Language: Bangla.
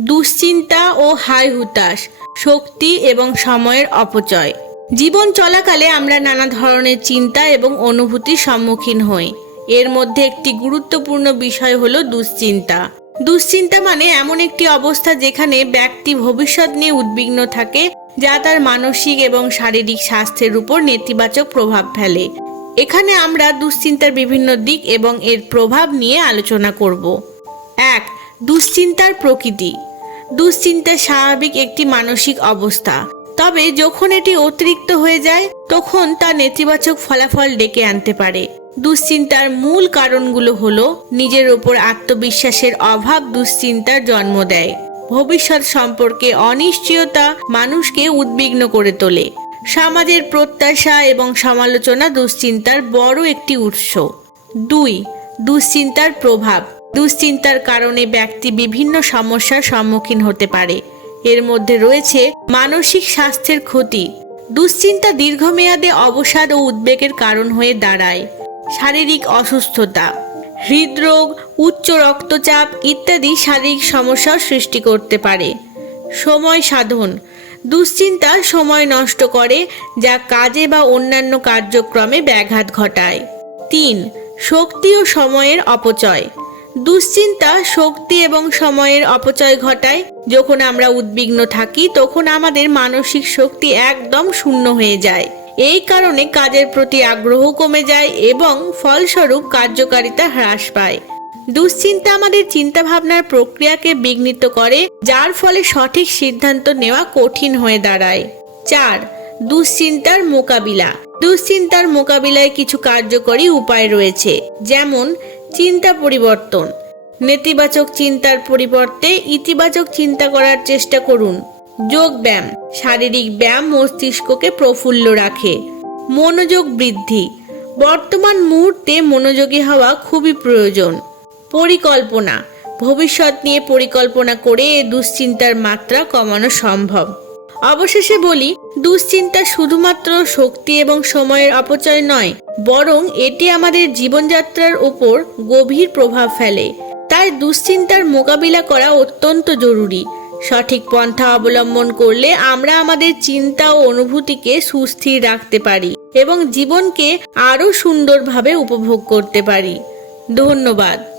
দুশ্চিন্তা ও হাই হুতাশ শক্তি এবং সময়ের অপচয়। জীবন চলাকালে আমরা নানা ধরনের চিন্তা এবং অনুভূতির সম্মুখীন হই। এর মধ্যে একটি গুরুত্বপূর্ণ বিষয় হলো দুশ্চিন্তা। দুশ্চিন্তা মানে এমন একটি অবস্থা যেখানে ব্যক্তি ভবিষ্যৎ নিয়ে উদ্বিগ্ন থাকে, যা তার মানসিক এবং শারীরিক স্বাস্থ্যের উপর নেতিবাচক প্রভাব ফেলে। এখানে আমরা দুশ্চিন্তার বিভিন্ন দিক এবং এর প্রভাব নিয়ে আলোচনা করব। এক, দুশ্চিন্তার প্রকৃতি। দুশ্চিন্তা স্বাভাবিক একটি মানসিক অবস্থা। তবে যখন এটি অতিরিক্ত হয়ে যায়, তখন তা নেতিবাচক ফলাফল ডেকে আনতে পারে। দুশ্চিন্তার মূল কারণগুলো হলো নিজের ওপর আত্মবিশ্বাসের অভাব দুশ্চিন্তার জন্ম দেয়। ভবিষ্যৎ সম্পর্কে অনিশ্চয়তা মানুষকে উদ্বিগ্ন করে তোলে। সমাজের প্রত্যাশা এবং সমালোচনা দুশ্চিন্তার বড় একটি উৎস। দুই, দুশ্চিন্তার প্রভাব। দুশ্চিন্তার কারণে ব্যক্তি বিভিন্ন সমস্যার সম্মুখীন হতে পারে। এর মধ্যে রয়েছে মানসিক স্বাস্থ্যের ক্ষতি। দুশ্চিন্তা দীর্ঘমেয়াদে অবসাদ ও উদ্বেগের কারণ হয়ে দাঁড়ায়। শারীরিক অসুস্থতা, হৃদরোগ, উচ্চ রক্তচাপ ইত্যাদি শারীরিক সমস্যার সৃষ্টি করতে পারে। সময় সাধন, দুশ্চিন্তা সময় নষ্ট করে, যা কাজে বা অন্যান্য কার্যক্রমে ব্যাঘাত ঘটায়। তিন, শক্তি ও সময়ের অপচয়। দুশ্চিন্তা, শক্তি এবং সময়ের অপচয় ঘটায়। যখন আমরা উদ্বিগ্ন থাকি, তখন আমাদের মানসিক শক্তি একদম শূন্য হয়ে যায়। এই কারণে কাজের প্রতি আগ্রহ কমে যায় এবং ফলস্বরূপ কার্যকারিতা হ্রাস পায়। দুশ্চিন্তা আমাদের চিন্তাভাবনার প্রক্রিয়াকে বিঘ্নিত করে, যার ফলে সঠিক সিদ্ধান্ত নেওয়া কঠিন হয়ে দাঁড়ায়। চার দুশ্চিন্তার মোকাবিলা। দুশ্চিন্তার মোকাবিলায় কিছু কার্যকরী উপায় রয়েছে, যেমন চিন্তা পরিবর্তন। নেতিবাচক চিন্তার পরিবর্তে ইতিবাচক চিন্তা করার চেষ্টা করুন। যোগ ব্যায়াম, শারীরিক ব্যায়াম মস্তিষ্ককে প্রফুল্ল রাখে। মনোযোগ বৃদ্ধি, বর্তমান মুহূর্তে মনোযোগী হওয়া খুবই প্রয়োজন। পরিকল্পনা, ভবিষ্যৎ নিয়ে পরিকল্পনা করে দুশ্চিন্তার মাত্রা কমানো সম্ভব। অবশেষে বলি, দুশ্চিন্তা শুধুমাত্র শক্তি এবং সময়ের অপচয় নয়, বরং এটি আমাদের জীবনযাত্রার উপর গভীর প্রভাব ফেলে। তাই দুশ্চিন্তার মোকাবিলা করা অত্যন্ত জরুরি। সঠিক পন্থা অবলম্বন করলে আমরা আমাদের চিন্তা ও অনুভূতিকে সুস্থির রাখতে পারি এবং জীবনকে আরও সুন্দরভাবে উপভোগ করতে পারি। ধন্যবাদ।